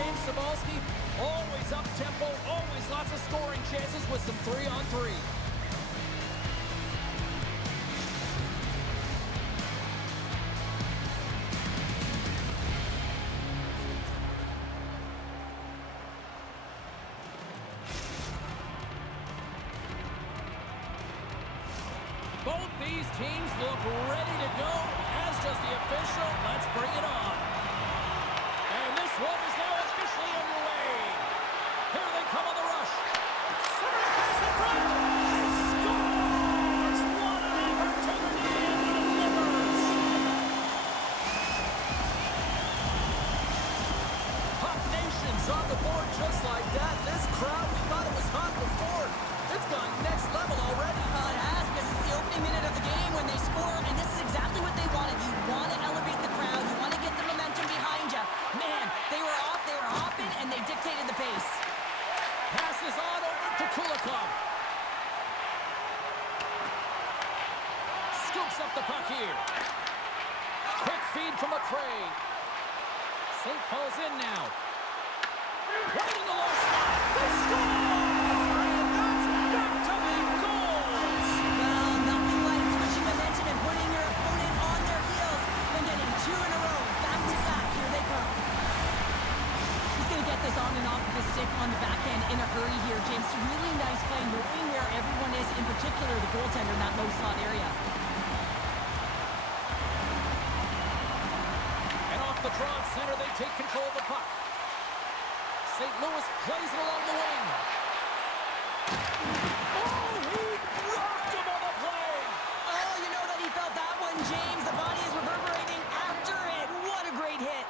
James Cybulski, always up-tempo, always lots of scoring chances with some 3-on-3. Both these teams look ready to go, as does the official. Let's bring it on. And this one is now officially underway. Here they come on the rush. Center pass in front. He scores! What an opportunity, and he delivers. Puck Nation's on the board just like that. This crowd, we thought it was hot before. It's gone next level already. It has, because it's the opening minute of the game when they score, and this is exactly what they wanted. You want to elevate the crowd. You want to get the momentum behind you. Man, they were off, they were hopping, and they dictated the pace. Passes on over to Kulikov. Scoops up the puck here. Quick feed to McRae. St. Paul's in now. Right in the low slot. They score! And that's back-to-back goals! Well, nothing like switching momentum and putting your opponent on their heels and getting two in a row. Back-to-back, here they come. He's going to get this on and off of the stick on the back end in a hurry here, James. Really nice play, knowing where everyone is, in particular the goaltender in that low slot area. And off the draw at center, they take control of the puck. St. Louis plays it along the wing. Oh, he rocked him on the play. Oh, you know that he felt that one, James. The body is reverberating after it. What a great hit.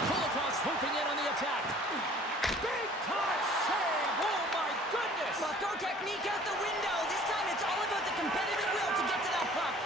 Kulikov swooping in on the attack. Big time save. Oh, my goodness. Well, throw technique out the window. This time it's all about the competitive will to get to that puck.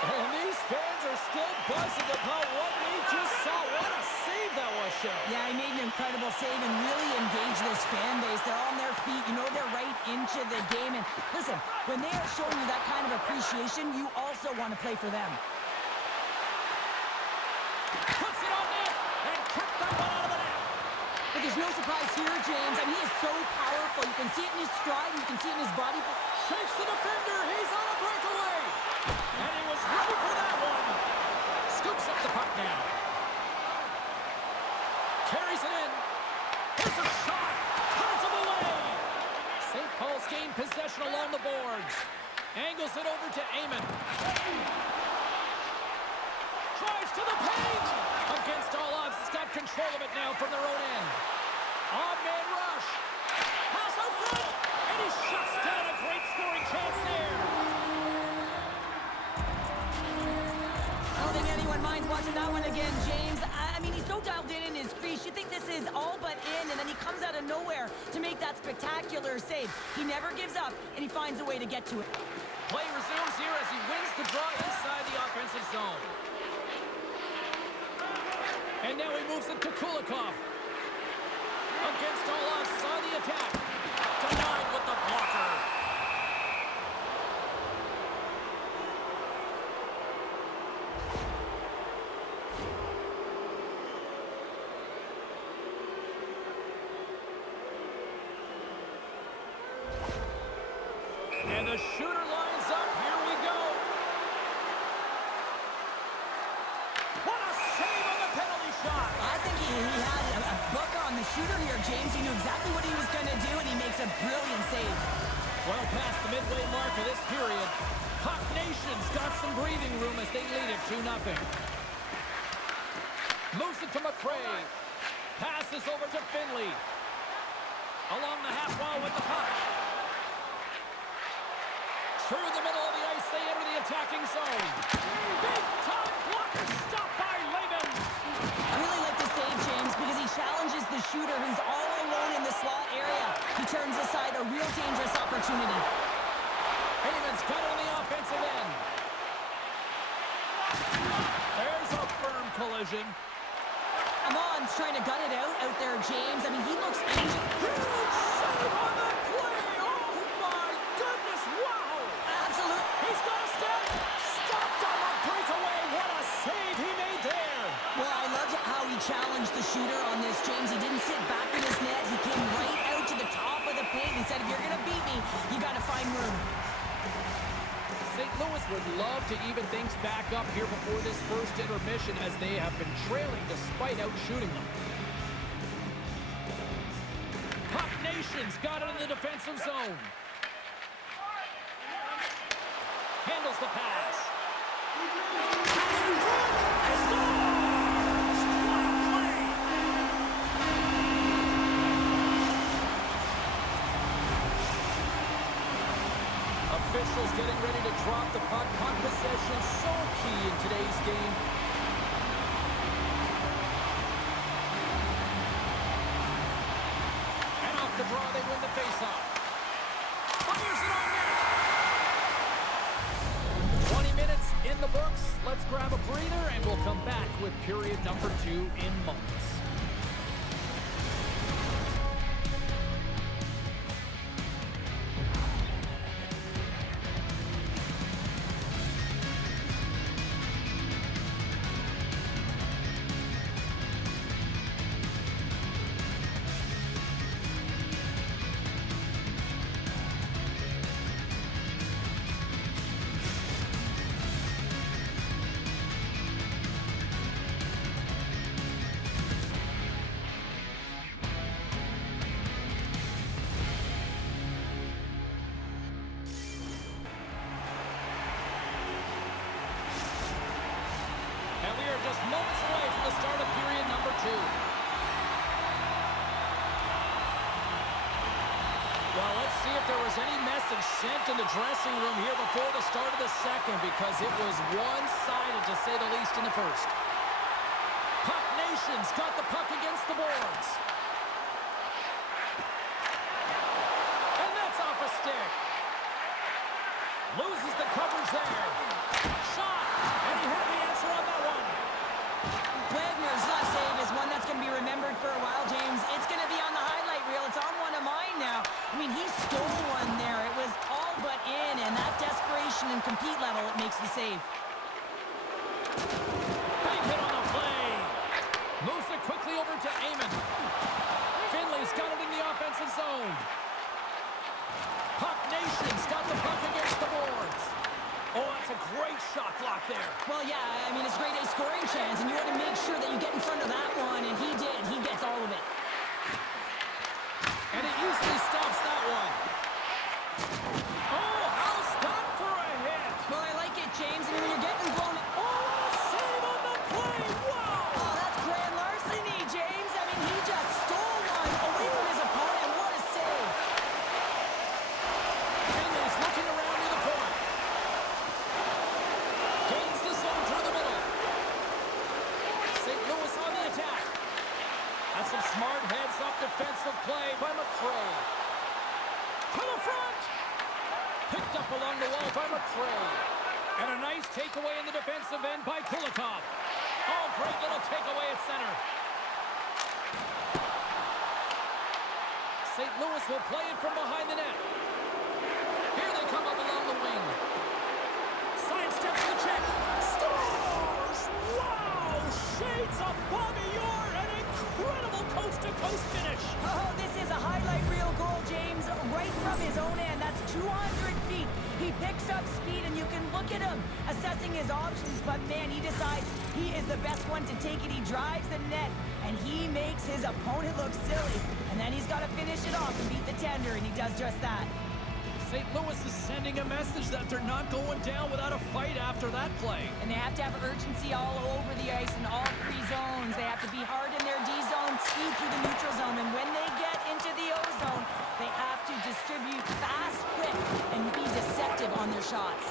And these fans are still buzzing about what we just saw. What a save that was, Shell. Yeah, he made an incredible save and really engaged this fan base. They're on their feet. You know they're right into the game. And listen, when they are showing you that kind of appreciation, you also want to play for them. Puts it on net and kept that one out of the net. But there's no surprise here, James. I mean, he is so powerful. You can see it in his stride. You can see it in his body. Shakes the defender. He's on a breakaway. And he was ready for that one. Scoops up the puck now. Carries it in. Here's a shot. Turns him away. St. Paul's gained possession along the boards. Angles it over to Amon. Drives to the paint. Against all odds, it's got control of it now from their own end. On-man rush. Pass out front. And he shuts down a great scoring chance there. I don't think anyone minds watching that one again, James. I mean, he's so dialed in his crease. You think this is all but in, and then he comes out of nowhere to make that spectacular save. He never gives up, and he finds a way to get to it. Play resumes here as he wins the draw inside the offensive zone. And now he moves it to Kulikov. Against all odds, is on the attack. Denied with the blocker. And the shooter lines up. Here we go. What a save on the penalty shot. I think he had a book on the shooter here, James. He knew exactly what he was going to do, and he makes a brilliant save. Well past the midway mark of this period, Puck Nation's got some breathing room as they lead it 2-0. Moves it to McRae. Passes over to Finley. Along the half wall with the puck. Through the middle of the ice, they enter the attacking zone. Big time blocker stopped by Lehman. I really like this save, James, because he challenges the shooter who's all alone in the slot area. He turns aside a real dangerous opportunity. Heyman's got it on the offensive end. There's a firm collision. Amon's trying to gut it out there, James. I mean, he looks injured. Huge save on the play. Oh, my goodness. Wow. Absolutely. He's got a step. Stopped on the breakaway. What a save he made there. Well, I love loved how he challenged the shooter on this, James. He didn't sit back in his net. He came right out to the top of the paint and said, if you're going to beat me, you got to find room. St. Louis would love to even things back up here before this first intermission as they have been trailing despite outshooting them. Puck Nation's got it in the defensive zone. Handles the pass. Pass in front. And scores! What a play! Officials getting ready to drop the puck. Puck possession so key in today's game. And off the draw, they win the faceoff. Fires it on net. 20 minutes in the books. Let's grab a breather, and we'll come back with period number 2 in moments. Just moments away from the start of period number 2. Well, let's see if there was any message sent in the dressing room here before the start of the second, because it was one-sided to say the least in the first. Puck Nation's got the puck against the boards. And that's off a stick. Loses the coverage there. Shot! And he had the answer on that one. Wagner's last save is one that's going to be remembered for a while, James. It's going to be on the highlight reel. It's on one of mine now. I mean, he stole one there. It was all but in, and that desperation and compete level, it makes the save. Big hit on the play. Moves it quickly over to Amon. Finley's got it in the offensive zone. Puck Nation's got the puck against the boards. Oh, that's a great shot block there. Well, yeah, I mean, it's great a scoring chance, and you want to make sure that you get in front of that one, and he did. He gets all of it. And it easily stops that one. Oh, how's that for a hit? Well, I like it, James. I mean, when you're getting blown... Oh, a save on the play. Wow. Oh, that's grand larceny, James. I mean, he just stole one away from his opponent. What a save. Finley's looking around near the point. Gains the zone through the middle. St. Louis on the attack. That's some smart heads-up defensive play by McCray. To the front. Picked up along the wall by McCray. And a nice takeaway in the defensive end by Kulikov. Oh, great little takeaway at center. St. Louis will play it from behind the net. Here they come up along the wing. Sidesteps the check. Scores! Wow! Shades of Bobby Orr. An incredible coast-to-coast finish. Oh, this is a highlight reel goal, James, right from his own end. That's 200 feet. He picks up speed, and you can look at him assessing his options, but, man, he decides he is the best one to take it. He drives the net, and he makes his opponent look silly. And then he's got to finish it off and beat the tender, and he does just that. St. Louis is sending a message that they're not going down without a fight after that play. And they have to have urgency all over the ice in all 3 zones. They have to be hard in their D zone, speed through the neutral zone. And when they get into the O zone, they have to distribute fast, quick, and be deceptive on their shots.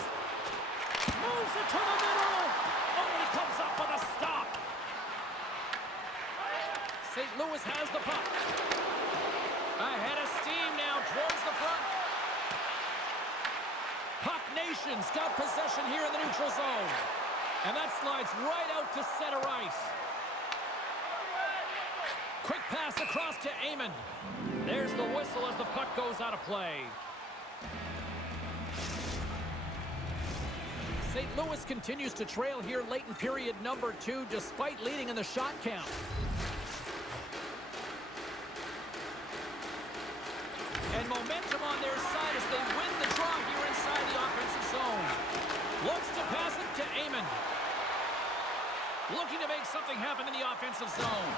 Moves it to the middle. Oh, he comes up with a stop. St. Louis has the puck. Ahead of steam now towards the front. Puck Nation's got possession here in the neutral zone. And that slides right out to center ice. Quick pass across to Amon. There's the whistle as the puck goes out of play. St. St. Louis continues to trail here late in period number 2, despite leading in the shot count. And momentum on their side as they win the draw here inside the offensive zone. Looks to pass it to Amon. Looking to make something happen in the offensive zone.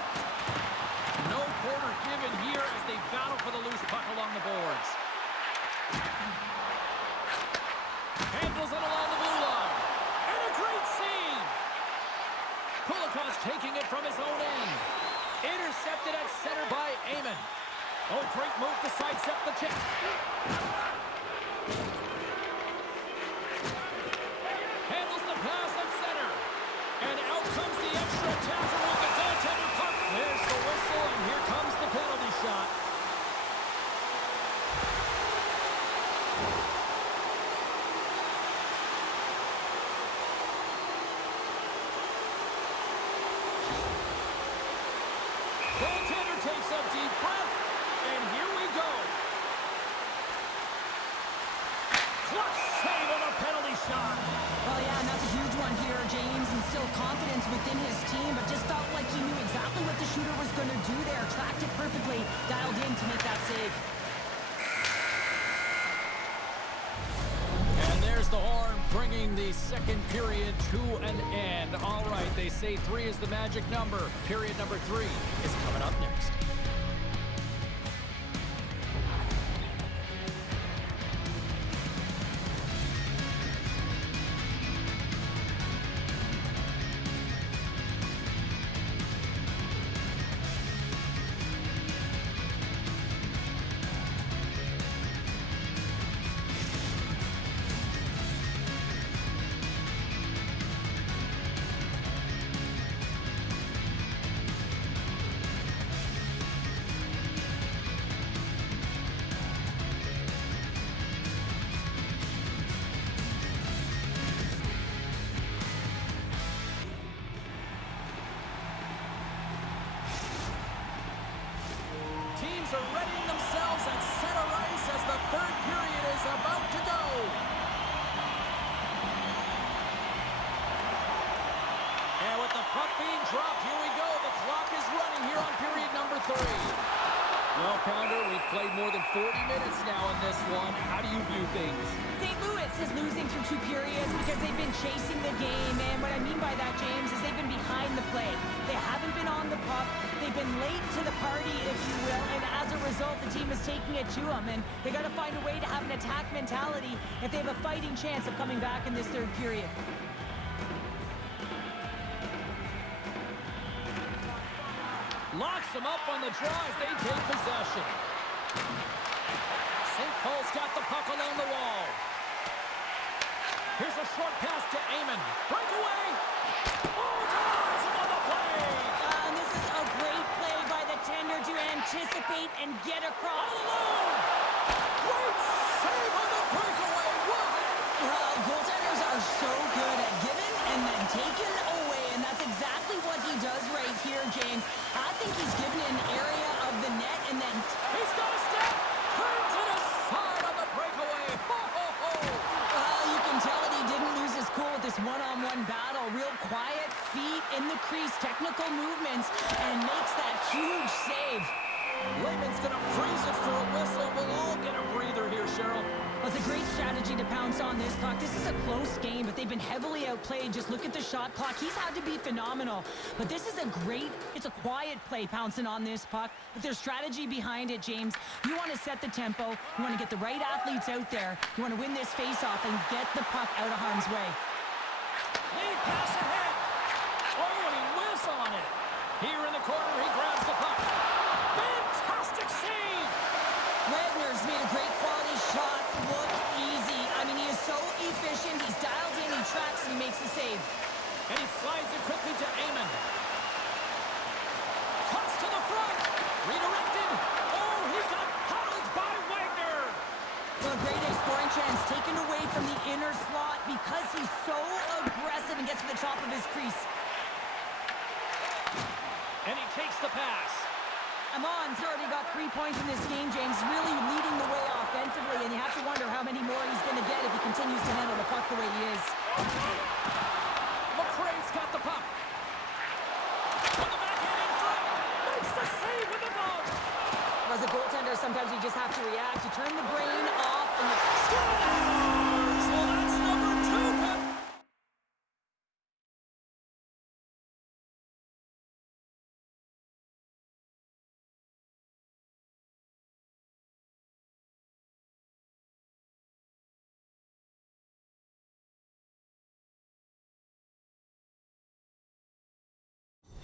No corner given here as they battle for the loose puck along the boards. Handles it along the blue line. And a great save. Kulikov's taking it from his own end. Intercepted at center by Amon. Oh, great move to sidestep the check. Handles the pass at center. And out comes the extra tackle with the goaltender puck. There's the whistle, and here comes the penalty shot. Goaltender takes a deep breath, and here we go. Clutch save on a penalty shot. Well, yeah, and that's a huge one here, James. Instilled confidence within his team, but just felt like he knew exactly what the shooter was going to do there. Tracked it perfectly, dialed in to make that save. And there's the horn, bringing the second period to an end. All right, they say 3 is the magic number. Period number 3 is coming up next. Teams are readying themselves at center ice as the third period is about to go. And with the puck being dropped, here we go. The clock is running here on period number 3. Well, Pounder, we've played more than 40 minutes now in this one. How do you view things? St. Louis is losing through 2 periods because they've been chasing the game, and what I mean by that, James, is they've been behind the play. They haven't been on the puck. They've been late to the party, if you will, and as a result, the team is taking it to them, and they got to find a way to have an attack mentality if they have a fighting chance of coming back in this third period. Locks them up on the draw as they take possession. St. Paul's got the puck along the wall. Here's a short pass to Amon. Breakaway! Oh, denies him on the play! And this is a great play by the tender to anticipate and get across. All alone! Great save on the breakaway! Wow! Goaltenders are so good at giving and then taking away, and that's exactly what he does right here, James. I think he's given an area of the net and then... He's got a step! Turns it aside on the breakaway! Ho, ho, ho! You can tell that he didn't lose his cool with this one-on-one battle. Real quiet feet in the crease, technical movements, and makes that huge save. Layman's going to freeze it for a whistle. We'll all get a breather here, Cheryl. Well, it's a great strategy to pounce on this puck. This is a close game, but they've been heavily outplayed. Just look at the shot clock. He's had to be phenomenal. But this is it's a quiet play pouncing on this puck. But there's strategy behind it, James. You want to set the tempo. You want to get the right athletes out there. You want to win this face-off and get the puck out of harm's way. Lead pass ahead. Oh, and he whiffs on it. Here in the corner, he grabs the puck. Fantastic save! Wagner's made a great quality shot look easy. I mean, he is so efficient. He's dialed in, he tracks, and he makes the save. And he slides it quickly to Amon. Cuts to the front. Redirected. Oh, he got pummeled by Wagner. Well, great scoring chance taken away from the inner slot because he's so aggressive and gets to the top of his crease. And he takes the pass. Amon's already got 3 points in this game, James, really leading the way offensively, and you have to wonder how many more he's going to get if he continues to handle the puck the way he is. McRae's got the puck. On the backhand in front. Makes the save with the glove. As a goaltender, sometimes you just have to react. You turn the brain